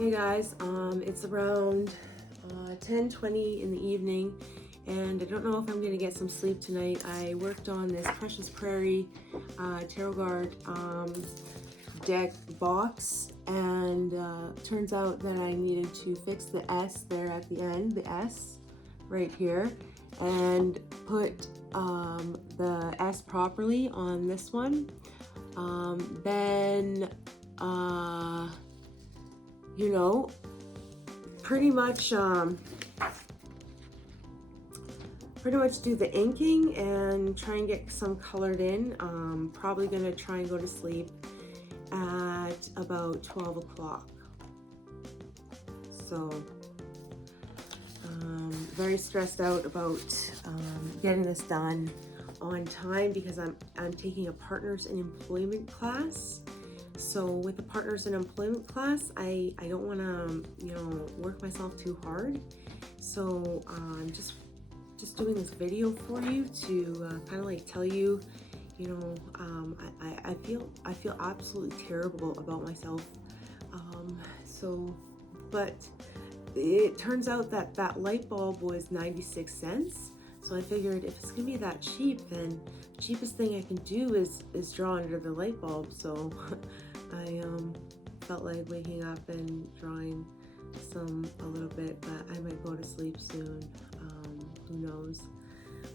Hey guys, it's around 10:20 in the evening, and I don't know if I'm gonna get some sleep tonight. I worked on this Precious Prairie Tarot Card deck box, and turns out that I needed to fix the S there at the end, the S right here, and put the S properly on this one. Then you know, pretty much do the inking and try and get some colored in. Probably gonna try and go to sleep at about 12 o'clock. So very stressed out about getting this done on time because I'm taking a partners in employment class. So with the partners in employment class, I don't want to work myself too hard. So I'm just doing this video for you to kind of like tell you, I feel absolutely terrible about myself. But it turns out that that light bulb was 96 cents. So I figured if it's gonna be that cheap, then the cheapest thing I can do is draw under the light bulb. So I felt like waking up and drawing a little bit, but I might go to sleep soon. Who knows?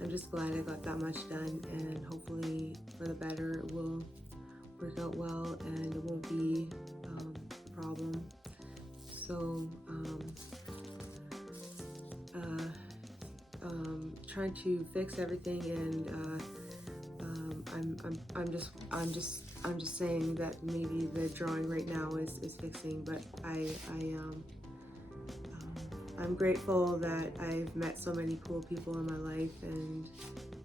I'm just glad I got that much done, and hopefully for the better it will work out well and it won't be a problem. So trying to fix everything, and I'm just saying that maybe the drawing right now is fixing, but I'm grateful that I've met so many cool people in my life, and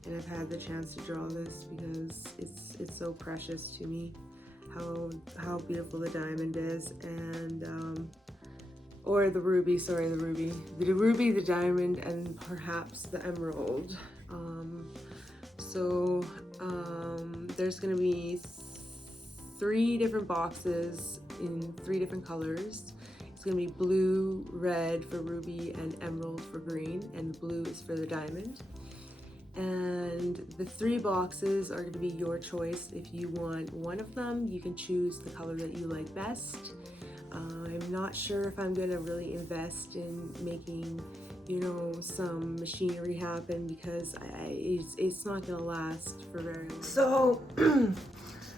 I've had the chance to draw this because it's so precious to me how beautiful the diamond is, and or the ruby, sorry, the ruby, the diamond, and perhaps the emerald. There's gonna be 3 different boxes in 3 different colors. It's gonna be blue, red for ruby, and emerald for green, and the blue is for the diamond. And the 3 boxes are gonna be your choice. If you want one of them, you can choose the color that you like best. I'm not sure if I'm gonna really invest in making, some machinery happen, because it's not gonna last for very long.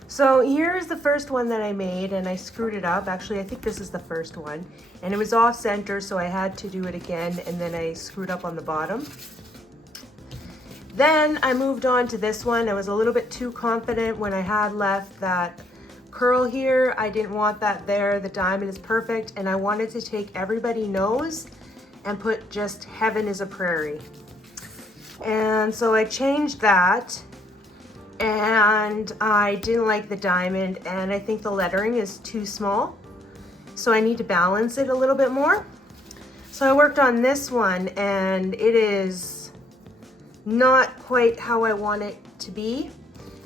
So here's the first one that I made, and I screwed it up. Actually, I think this is the first one, and it was off center, so I had to do it again, and then I screwed up on the bottom. Then I moved on to this one. I was a little bit too confident when I had left that curl here. I didn't want that there. The diamond is perfect, and I wanted to take Everybody Knows and put just Heaven is a Prairie. And so I changed that, and I didn't like the diamond, and I think the lettering is too small, so I need to balance it a little bit more. So I worked on this one, and it is not quite how I want it to be.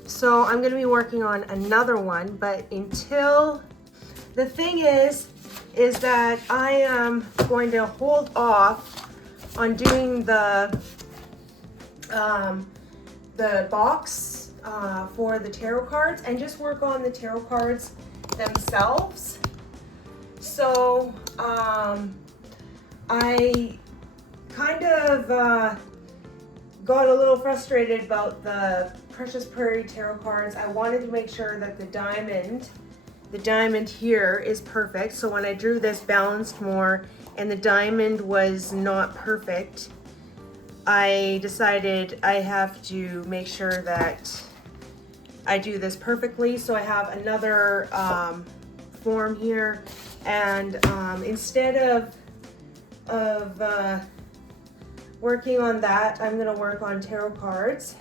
So I'm going to be working on another one, but until the thing is that I am going to hold off on doing the box for the tarot cards, and just work on the tarot cards themselves. So I kind of got a little frustrated about the Precious Prairie tarot cards. I wanted to make sure that the diamond here is perfect. So when I drew this balanced more and the diamond was not perfect, I decided I have to make sure that I do this perfectly. So I have another form here, and instead of working on that, I'm gonna work on tarot cards.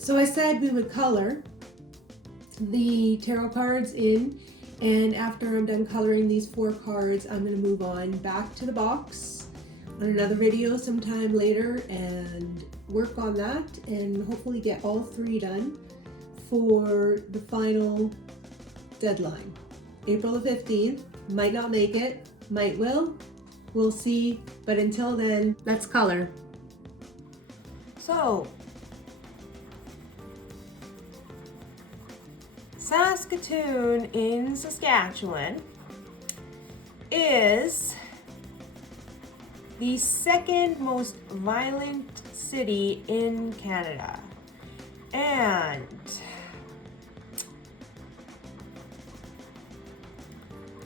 So I said we would color the tarot cards in, and after I'm done coloring these 4 cards, I'm going to move on back to the box on another video sometime later and work on that and hopefully get all 3 done for the final deadline. April the 15th. Might not make it, might will. We'll see, but until then, let's color. So, Saskatoon in Saskatchewan is the 2nd most violent city in Canada. And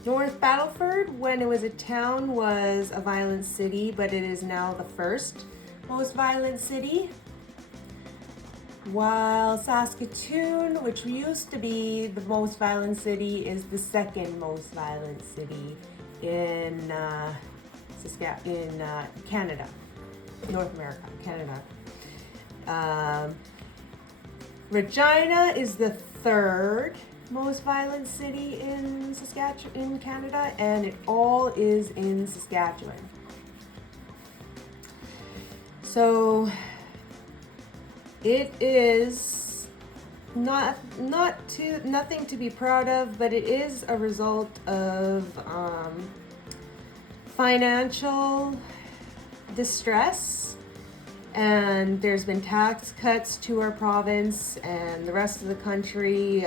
North Battleford, when it was a town, was a violent city, but it is now the 1st most violent city. While Saskatoon, which used to be the most violent city, is the 2nd most violent city in Canada, North America, Canada. Regina is the 3rd most violent city in Saskatchewan, in Canada, and it all is in Saskatchewan. So it is nothing to be proud of, but it is a result of financial distress, and there's been tax cuts to our province, and the rest of the country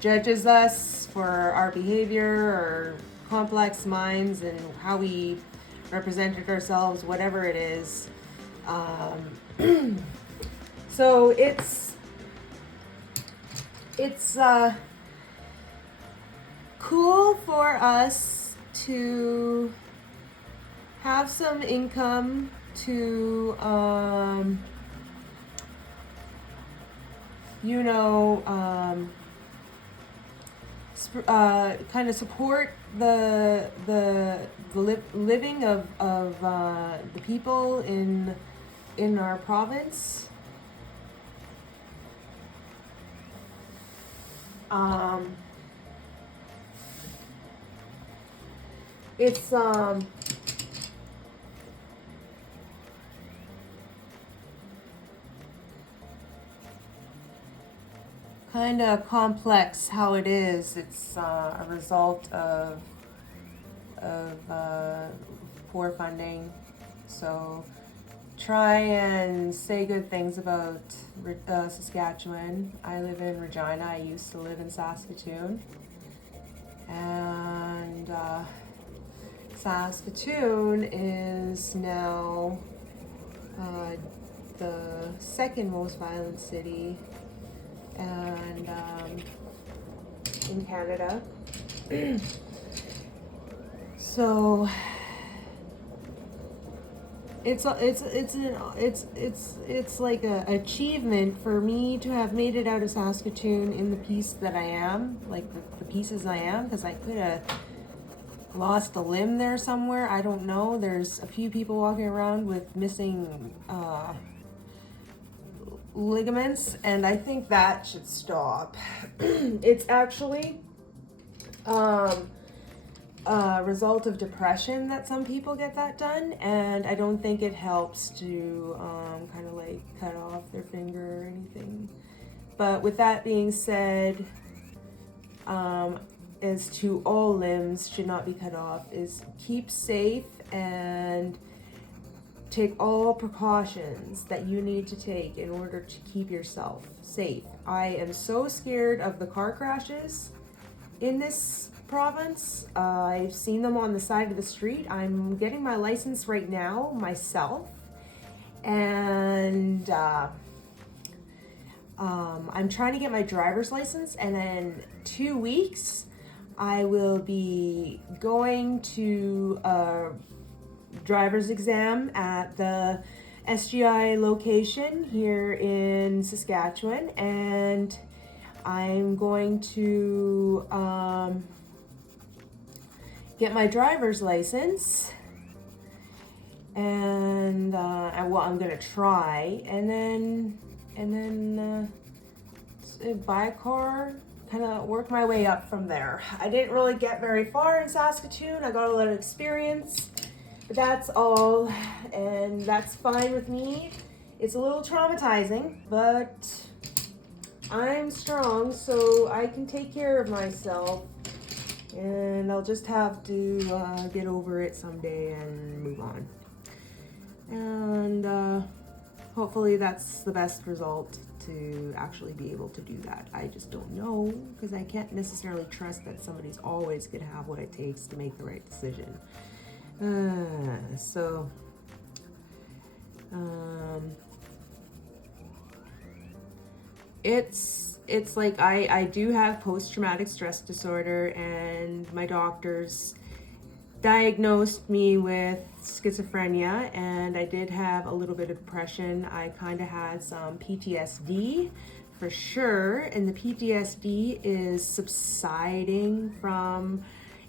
judges us for our behavior or complex minds and how we represented ourselves, whatever it is. So it's cool for us to have some income to kind of support the living of the people in our province. It's kind of complex how it is. It's a result of poor funding. So try and say good things about Saskatchewan. I live in Regina. I used to live in Saskatoon. And Saskatoon is now the 2nd most violent city and in Canada. So it's like a achievement for me to have made it out of Saskatoon in the piece that I am, like the pieces I am, because I could have lost a limb there somewhere. I don't know. There's a few people walking around with missing ligaments, and I think that should stop. It's actually a result of depression that some people get that done, and I don't think it helps to kind of like cut off their finger or anything. But with that being said, as to all limbs should not be cut off, is keep safe and take all precautions that you need to take in order to keep yourself safe. I am so scared of the car crashes in this province. I've seen them on the side of the street. I'm getting my license right now myself, and I'm trying to get my driver's license, and then 2 weeks I will be going to a driver's exam at the SGI location here in Saskatchewan, and I'm going to get my driver's license, and I'm going to try, and then and then buy a car, kind of work my way up from there. I didn't really get very far in Saskatoon. I got a lot of experience, but that's all, and that's fine with me. It's a little traumatizing, but I'm strong, so I can take care of myself, and I'll just have to get over it someday and move on. And hopefully that's the best result, to actually be able to do that. I just don't know, because I can't necessarily trust that somebody's always gonna have what it takes to make the right decision. It's like I do have post-traumatic stress disorder, and my doctors diagnosed me with schizophrenia, and I did have a little bit of depression. I kind of had some PTSD for sure, and the PTSD is subsiding from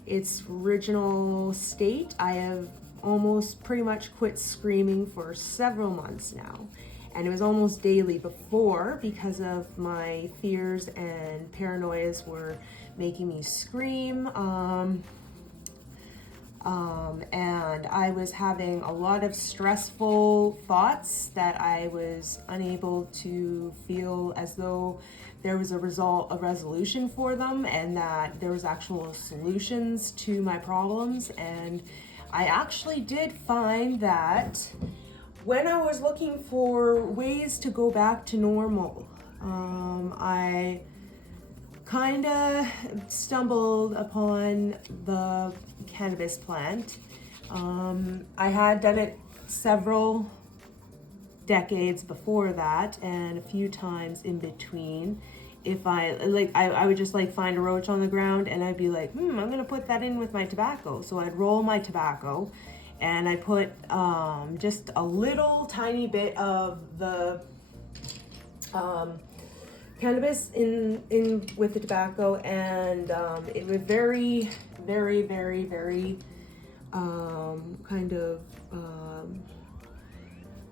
its original state. I have almost pretty much quit screaming for several months now, and it was almost daily before, because of my fears and paranoias were making me scream. And I was having a lot of stressful thoughts that I was unable to feel as though there was a resolution for them, and that there was actual solutions to my problems. And I actually did find that when I was looking for ways to go back to normal, I kind of stumbled upon the cannabis plant. I had done it several decades before that, and a few times in between. If I would just like find a roach on the ground, and I'd be like, I'm gonna put that in with my tobacco. So I'd roll my tobacco, and I put just a little tiny bit of the cannabis in with the tobacco, and it was very, very, very, very kind of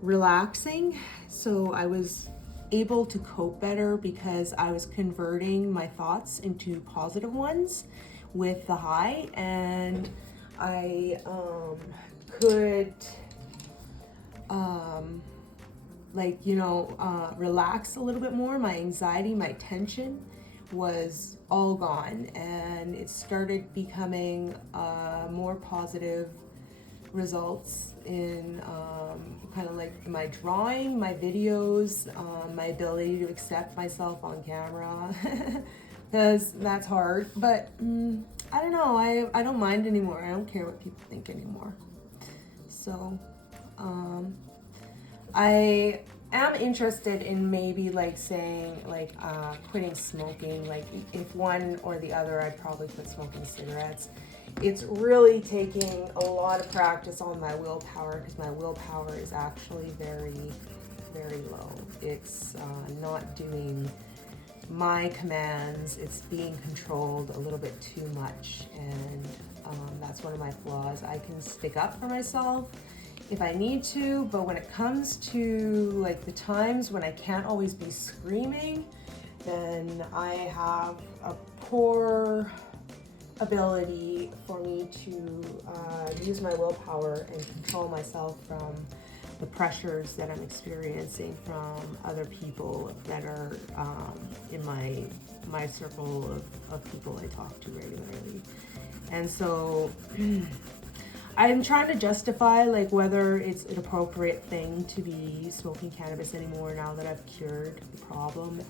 relaxing. So I was able to cope better, because I was converting my thoughts into positive ones with the high, and I could relax a little bit more. My anxiety, my tension was all gone, and it started becoming more positive results in kind of like my drawing, my videos, my ability to accept myself on camera, because that's hard. But I don't know, I don't mind anymore. I don't care what people think anymore. So I am interested in maybe like saying like quitting smoking. Like if one or the other, I'd probably quit smoking cigarettes. It's really taking a lot of practice on my willpower, because my willpower is actually very, very low. It's not doing my commands. It's being controlled a little bit too much, and that's one of my flaws. I can stick up for myself if I need to, but when it comes to like the times when I can't always be screaming, then I have a poor ability for me to use my willpower and control myself from the pressures that I'm experiencing from other people that are in my circle of people I talk to regularly. And so I'm trying to justify like whether it's an appropriate thing to be smoking cannabis anymore now that I've cured the problem.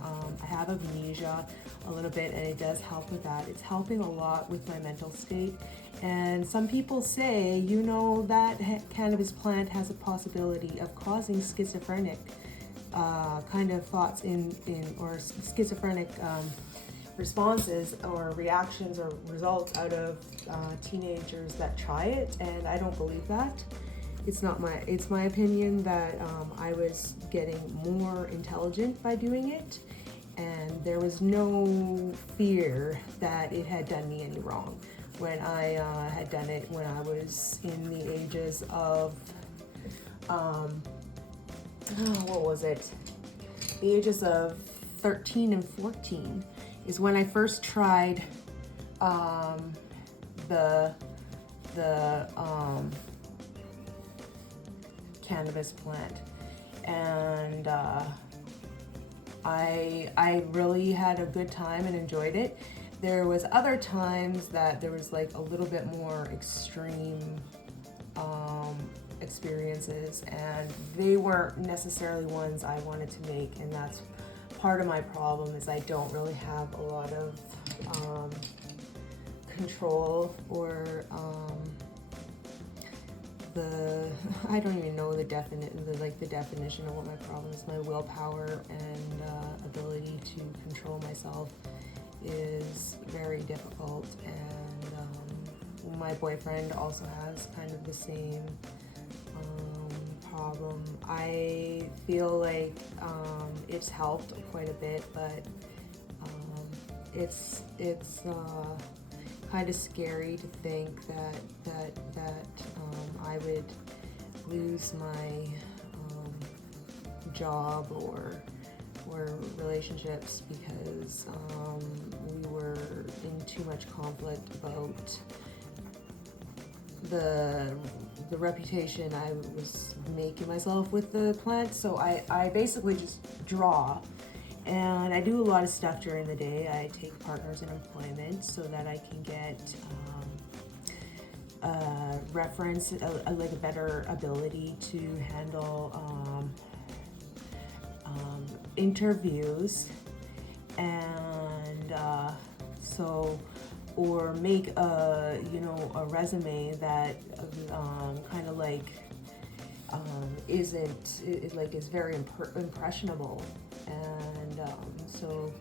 I have amnesia a little bit, and it does help with that. It's helping a lot with my mental state. And some people say, that cannabis plant has a possibility of causing schizophrenic kind of thoughts or schizophrenic responses or reactions or results out of teenagers that try it, and I don't believe that. It's my opinion that I was getting more intelligent by doing it, and there was no fear that it had done me any wrong when I had done it when I was in the ages of what was it? the ages of 13 and 14 is when I first tried the cannabis plant, and I really had a good time and enjoyed it. There was other times that there was like a little bit more extreme experiences, and they weren't necessarily ones I wanted to make, and that's part of my problem is I don't really have a lot of control or I don't even know the definition of what my problem is. My willpower and ability to control myself is very difficult, and my boyfriend also has kind of the same problem. I feel like it's helped quite a bit, but it's kind of scary to think that I would lose my job or relationships because we were in too much conflict about the reputation I was making myself with the plant. So I basically just draw, and I do a lot of stuff during the day. I take partners in employment so that I can get reference, like a better ability to handle interviews, and or make a resume that kind of like is very impressionable, and so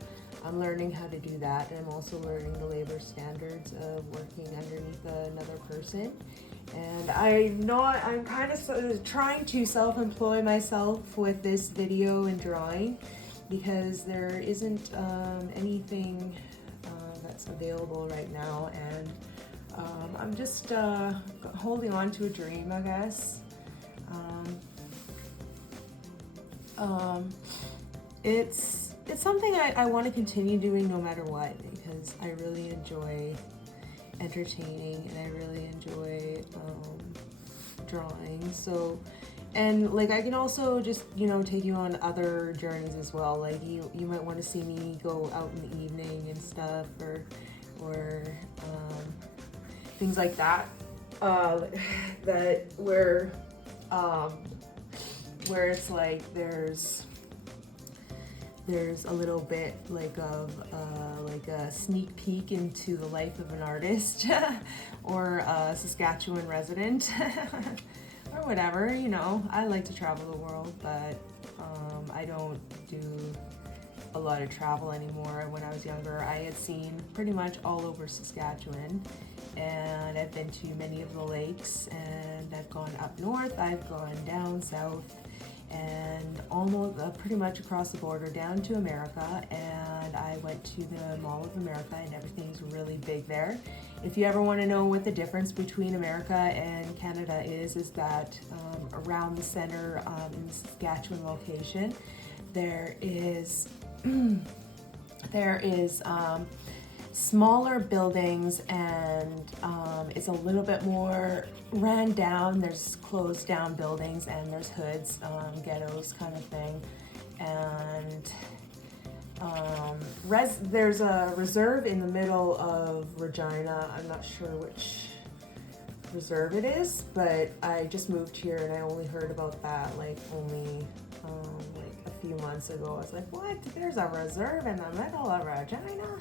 I'm learning how to do that, and I'm also learning the labor standards of working underneath another person. And I'm kind of trying to self-employ myself with this video and drawing because there isn't anything that's available right now, and I'm just holding on to a dream, I guess. It's something I want to continue doing no matter what, because I really enjoy entertaining and I really enjoy drawing. So, and like I can also just take you on other journeys as well. Like you might want to see me go out in the evening and stuff, or things like that. That where it's like there's a little bit like of like a sneak peek into the life of an artist or a Saskatchewan resident or whatever. I like to travel the world, but I don't do a lot of travel anymore. When I was younger, I had seen pretty much all over Saskatchewan, and I've been to many of the lakes, and I've gone up north, I've gone down south, and almost pretty much across the border down to America, and I went to the Mall of America, and everything's really big there. If you ever want to know what the difference between America and Canada is that around the center in the Saskatchewan location, there is smaller buildings, and it's a little bit more ran down. There's closed down buildings, and there's hoods, ghettos kind of thing, and there's a reserve in the middle of Regina. I'm not sure which reserve it is, but I just moved here and I only heard about that like only like a few months ago. I was like, what? There's a reserve in the middle of Regina?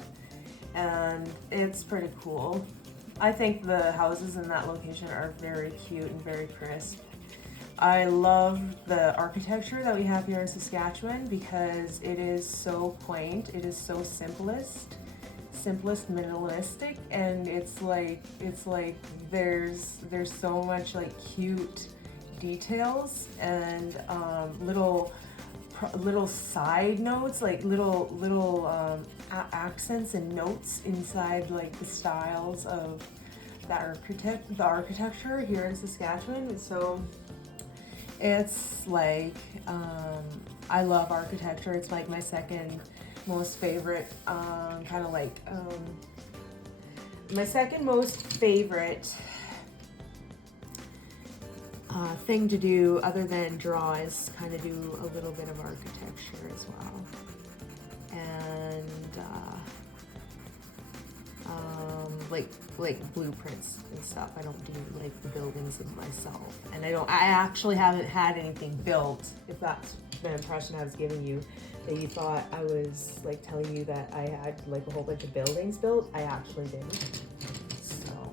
And it's pretty cool. I think the houses in that location are very cute and very crisp. I love the architecture that we have here in Saskatchewan because it is so quaint, it is so simplest, minimalistic, and it's like there's so much like cute details and little side notes, like little accents and notes inside like the styles of the architecture here in Saskatchewan. So it's like I love architecture. It's like my second most favorite, kind of like, my second most favorite thing to do other than draw is kind of do a little bit of architecture as well. And like blueprints and stuff. I don't do like the buildings myself, and I actually haven't had anything built, if that's the impression I was giving you, that you thought I was like telling you that I had like a whole bunch of buildings built. I actually didn't. So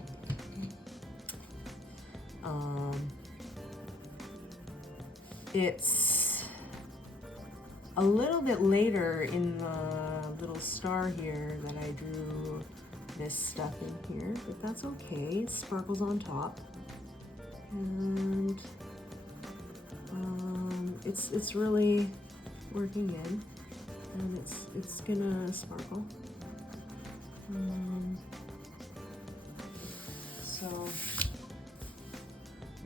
it's a little bit later in the little star here that I drew this stuff in here, but that's okay. Sparkles on top, and it's really working in, and it's gonna sparkle. So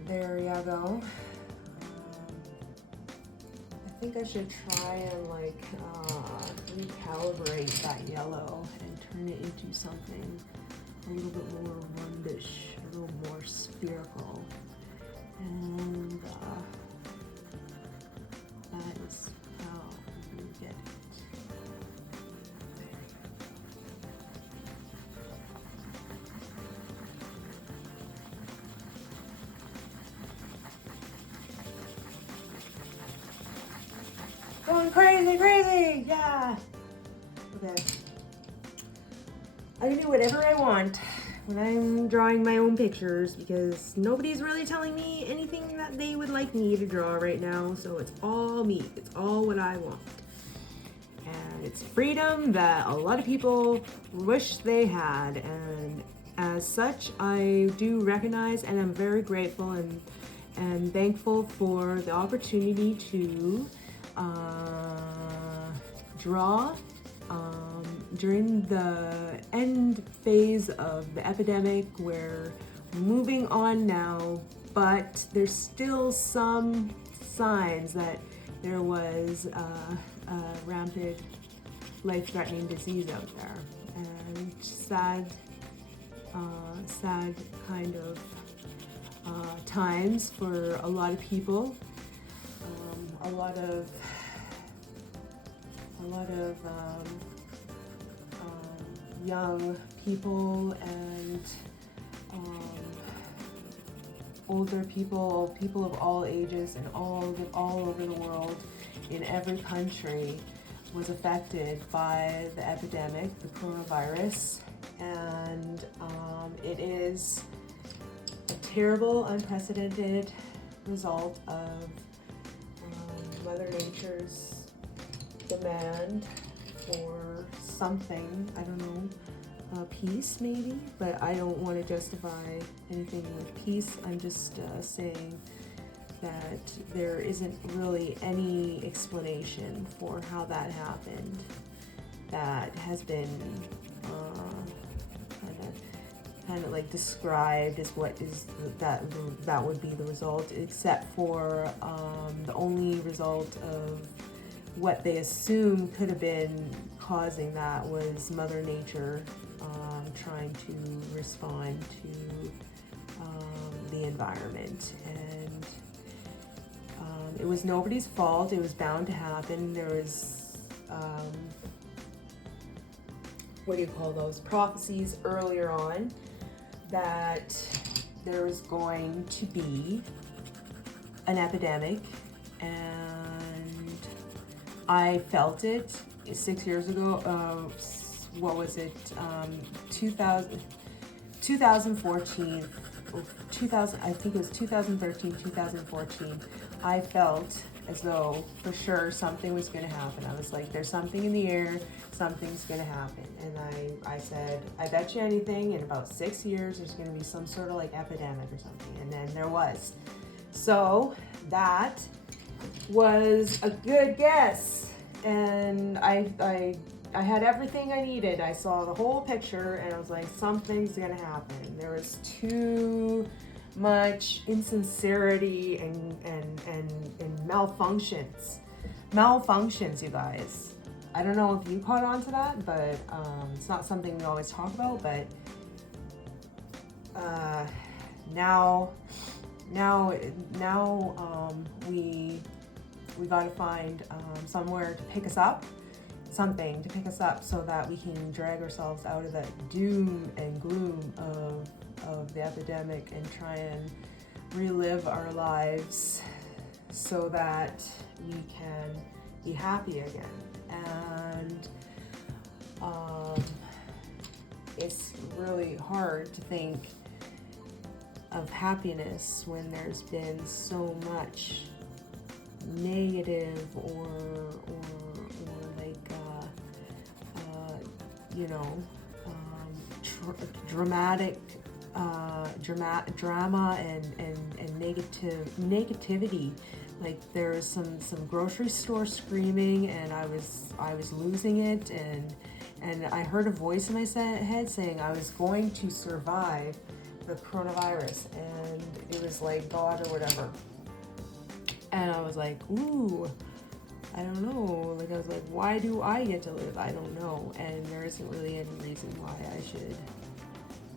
there you go. I think I should try and like recalibrate that yellow and turn it into something a little bit more roundish, a little more spherical. And that is how you get it. Going crazy, yeah. Okay. I can do whatever I want when I'm drawing my own pictures because nobody's really telling me anything that they would like me to draw right now. So it's all me. It's all what I want. And it's freedom that a lot of people wish they had. And as such, I do recognize and I'm very grateful and thankful for the opportunity to draw during the end phase of the epidemic. We're moving on now, but there's still some signs that there was a rampant life-threatening disease out there, and sad kind of times for a lot of people. A lot of young people and older people of all ages and all over the world, in every country, was affected by the epidemic, the coronavirus, and it is a terrible, unprecedented result of Mother Nature's demand for something, I don't know, peace maybe, but I don't want to justify anything with peace. I'm just saying that there isn't really any explanation for how that happened that has been kind of like described as what is that would be the result, except for the only result of what they assume could have been causing that was Mother Nature trying to respond to the environment. And it was nobody's fault. It was bound to happen. There was what do you call those, prophecies earlier on that there was going to be an epidemic, and I felt it 6 years ago. What was it? 2014, or 2000, I think it was 2013, 2014. I felt as though for sure something was going to happen. I was like, there's something in the air, something's going to happen. And I said, I bet you anything, in about 6 years, there's going to be some sort of like epidemic or something. And then there was. So that was a good guess. And I had everything I needed. I saw the whole picture and I was like, something's going to happen. There was too much insincerity and malfunctions malfunctions, you guys. I don't know if you caught on to that, but it's not something we always talk about, but now we got to find somewhere to pick us up, something to pick us up so that we can drag ourselves out of that doom and gloom of the epidemic and try and relive our lives so that we can be happy again. And it's really hard to think of happiness when there's been so much negative or like you know, dramatic drama and negativity. Like there was some grocery store screaming, and I was losing it, and I heard a voice in my head saying I was going to survive the coronavirus, and it was like God or whatever. And I was like, ooh, I don't know. Like I was like, why do I get to live? I don't know. And there isn't really any reason why I should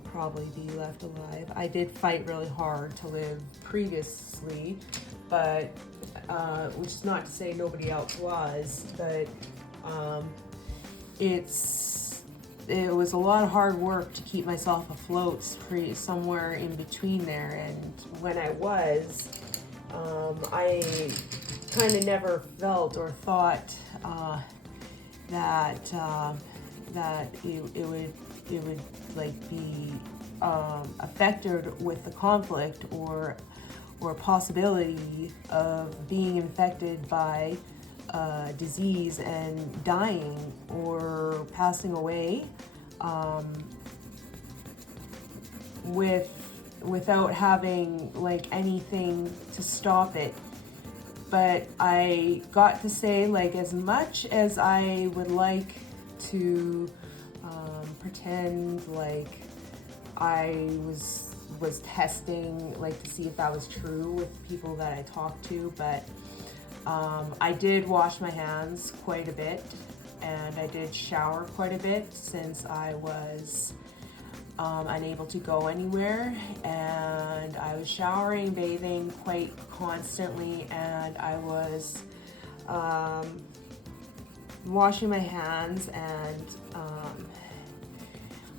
probably be left alive. I did fight really hard to live previously, but which is not to say nobody else was, but it was a lot of hard work to keep myself afloat somewhere in between there. And when I was, I kind of never felt or thought that it would like be affected with the conflict or possibility of being infected by disease and dying or passing away without having like anything to stop it. But I got to say, like, as much as I would like to pretend like I was testing, like, to see if that was true with people that I talked to, but I did wash my hands quite a bit, and I did shower quite a bit since I was unable to go anywhere, and I was showering, bathing quite constantly, and I was washing my hands, and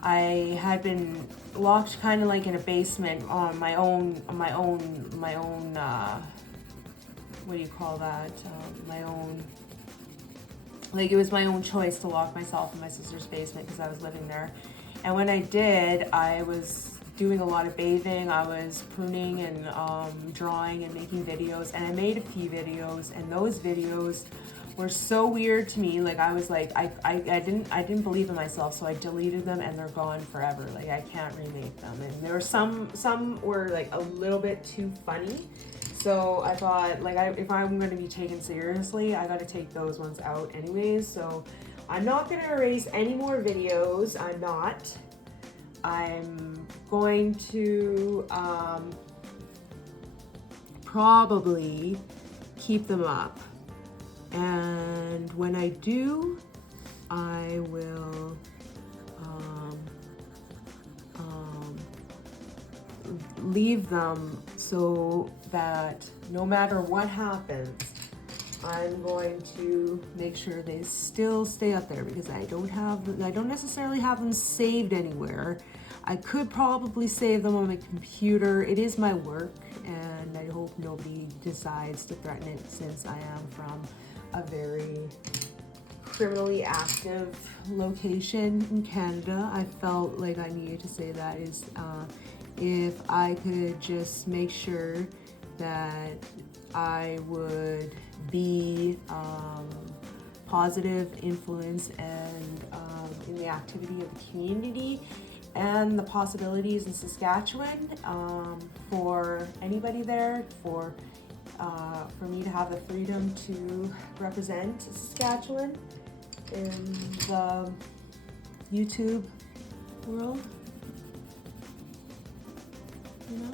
I had been locked kind of like in a basement on my own what do you call that? My own, like, it was my own choice to lock myself in my sister's basement because I was living there. And when I did, I was doing a lot of bathing. I was pruning and drawing and making videos, and I made a few videos, and those videos were so weird to me. Like I was like, I didn't believe in myself, so I deleted them, and they're gone forever. Like I can't remake them. And there were some were like a little bit too funny. So I thought, like, if I'm going to be taken seriously, I got to take those ones out anyways. So I'm not going to erase any more videos. I'm not. I'm going to probably keep them up. And when I do, I will leave them so that no matter what happens, I'm going to make sure they still stay up there, because I don't necessarily have them saved anywhere. I could probably save them on my computer. It is my work, and I hope nobody decides to threaten it, since I am from a very criminally active location in Canada. I felt like I needed to say that is if I could just make sure that I would be positive influence and in the activity of the community and the possibilities in Saskatchewan for anybody there, for me to have the freedom to represent Saskatchewan in the YouTube world, you know?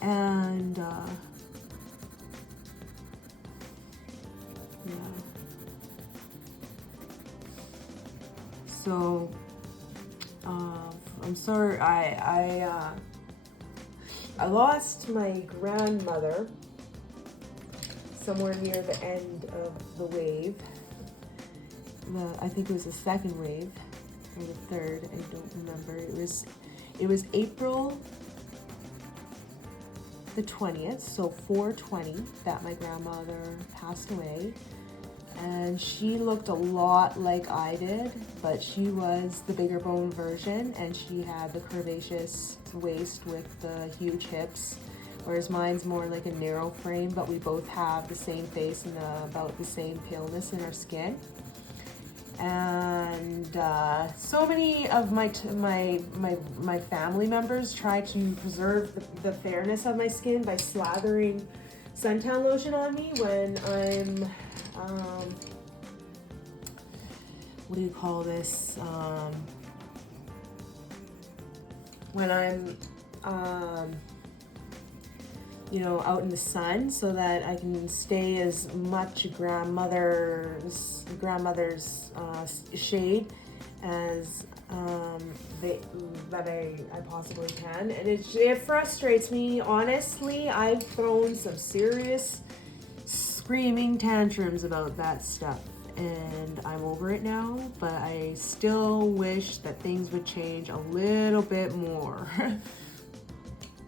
And So I'm sorry, I lost my grandmother somewhere near the end of the wave. I think it was the second wave or the third. I don't remember. It was April the 20th, so 4/20, that my grandmother passed away. And she looked a lot like I did, but she was the bigger bone version, and she had the curvaceous waist with the huge hips, whereas mine's more like a narrow frame, but we both have the same face and about the same paleness in our skin. And so many of my family members try to preserve the fairness of my skin by slathering suntan lotion on me when I'm what do you call this? When I'm you know, out in the sun, so that I can stay as much grandmother's shade as that I possibly can. And it frustrates me. Honestly, I've thrown some serious screaming tantrums about that stuff, and I'm over it now, but I still wish that things would change a little bit more.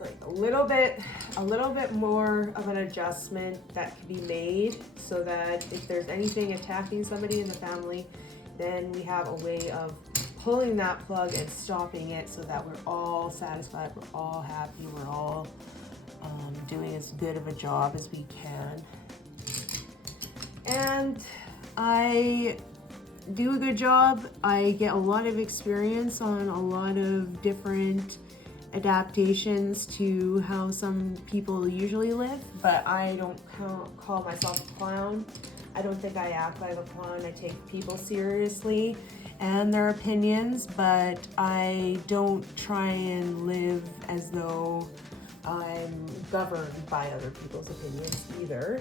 Like a little bit more of an adjustment that can be made, so that if there's anything attacking somebody in the family, then we have a way of pulling that plug and stopping it, so that we're all satisfied, we're all happy, we're all doing as good of a job as we can. And I do a good job. I get a lot of experience on a lot of different adaptations to how some people usually live, but I don't call myself a clown. I don't think I act like a clown. I take people seriously and their opinions, but I don't try and live as though I'm governed by other people's opinions either.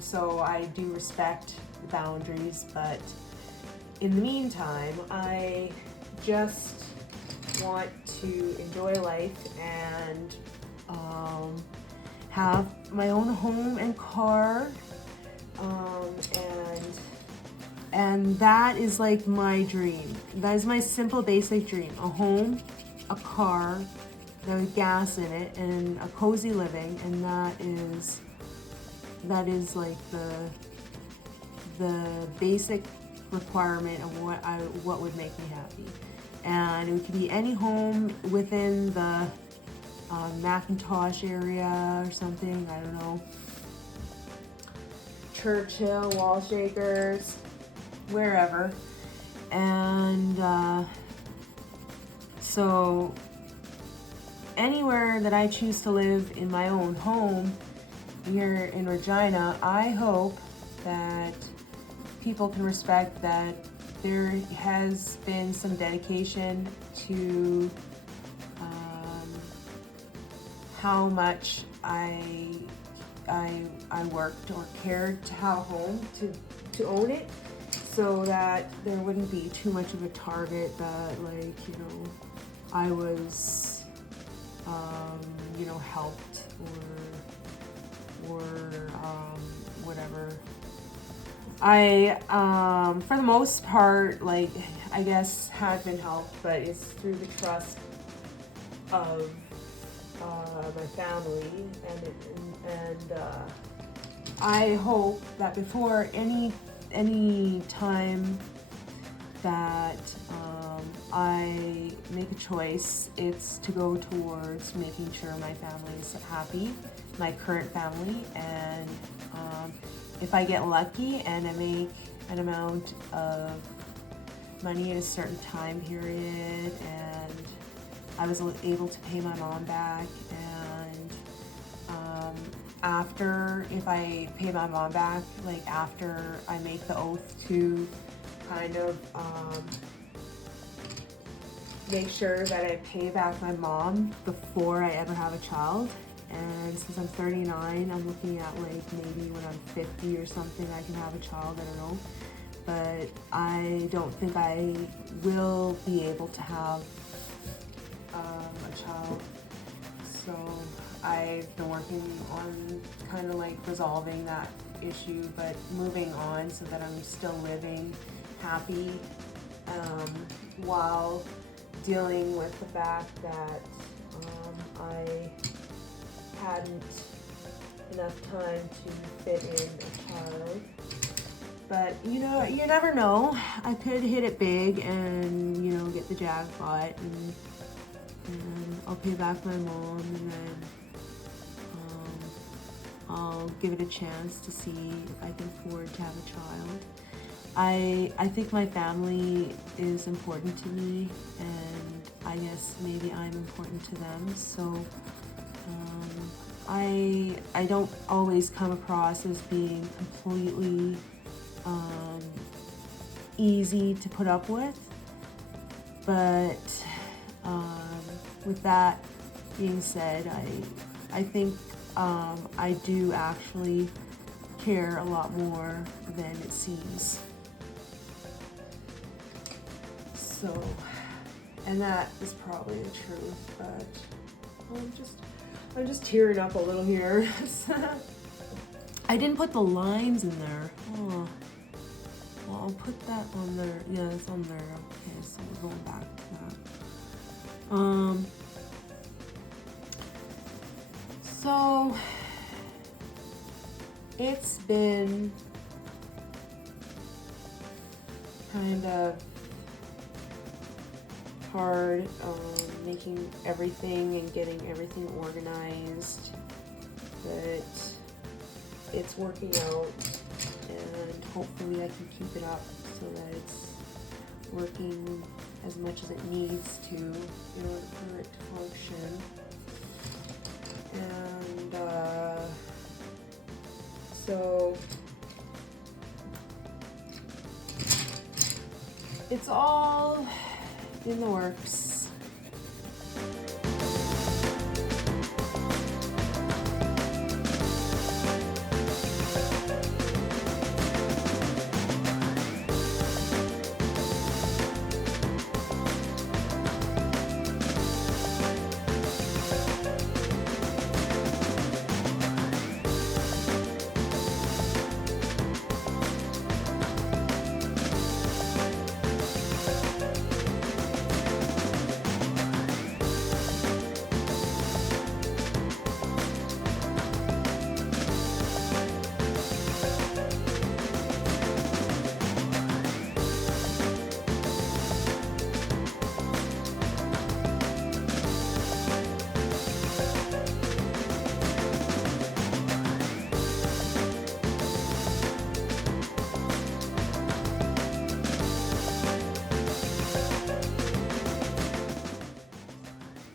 So I do respect the boundaries, but in the meantime, I just want to enjoy life and have my own home and car, and that is like my dream. That is my simple basic dream: a home, a car, with gas in it, and a cozy living. And that is like the basic requirement of what would make me happy. And it could be any home within the Macintosh area or something, I don't know, Churchill, Wall Shakers, wherever. And so anywhere that I choose to live in my own home here in Regina, I hope that people can respect that there has been some dedication to how much I worked or cared to have a home, to own it, so that there wouldn't be too much of a target that, like, you know, I was you know, helped or whatever. I for the most part, like, I guess had been helped, but it's through the trust of my family, and I hope that before any time that I make a choice, it's to go towards making sure my family is happy, my current family, and if I get lucky and I make an amount of money in a certain time period, and I was able to pay my mom back, and after, if I pay my mom back, like after I make the oath to kind of make sure that I pay back my mom before I ever have a child. And since I'm 39, I'm looking at like maybe when I'm 50 or something, I can have a child, I don't know. but I don't think I will be able to have a child. So I've been working on kind of like resolving that issue, but moving on so that I'm still living happy while dealing with the fact that I hadn't enough time to fit in a child. But you know, you never know. I could hit it big and, you know, get the jackpot, and I'll pay back my mom, and then I'll give it a chance to see if I can afford to have a child. I think my family is important to me, and I guess maybe I'm important to them. So I don't always come across as being completely easy to put up with, but with that being said, I think I do actually care a lot more than it seems. So, and that is probably the truth, but I'm just tearing up a little here. I didn't put the lines in there. Oh. Well, I'll put that on there. Yeah, it's on there. Okay, so we're going back to that. So it's been kind of hard making everything and getting everything organized, but it's working out, and hopefully I can keep it up so that it's working as much as it needs to in order for it to function. And so it's all in the works.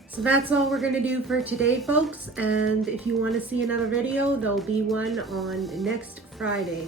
So that's all we're going to do for today, folks. And if you want to see another video, there'll be one on next Friday.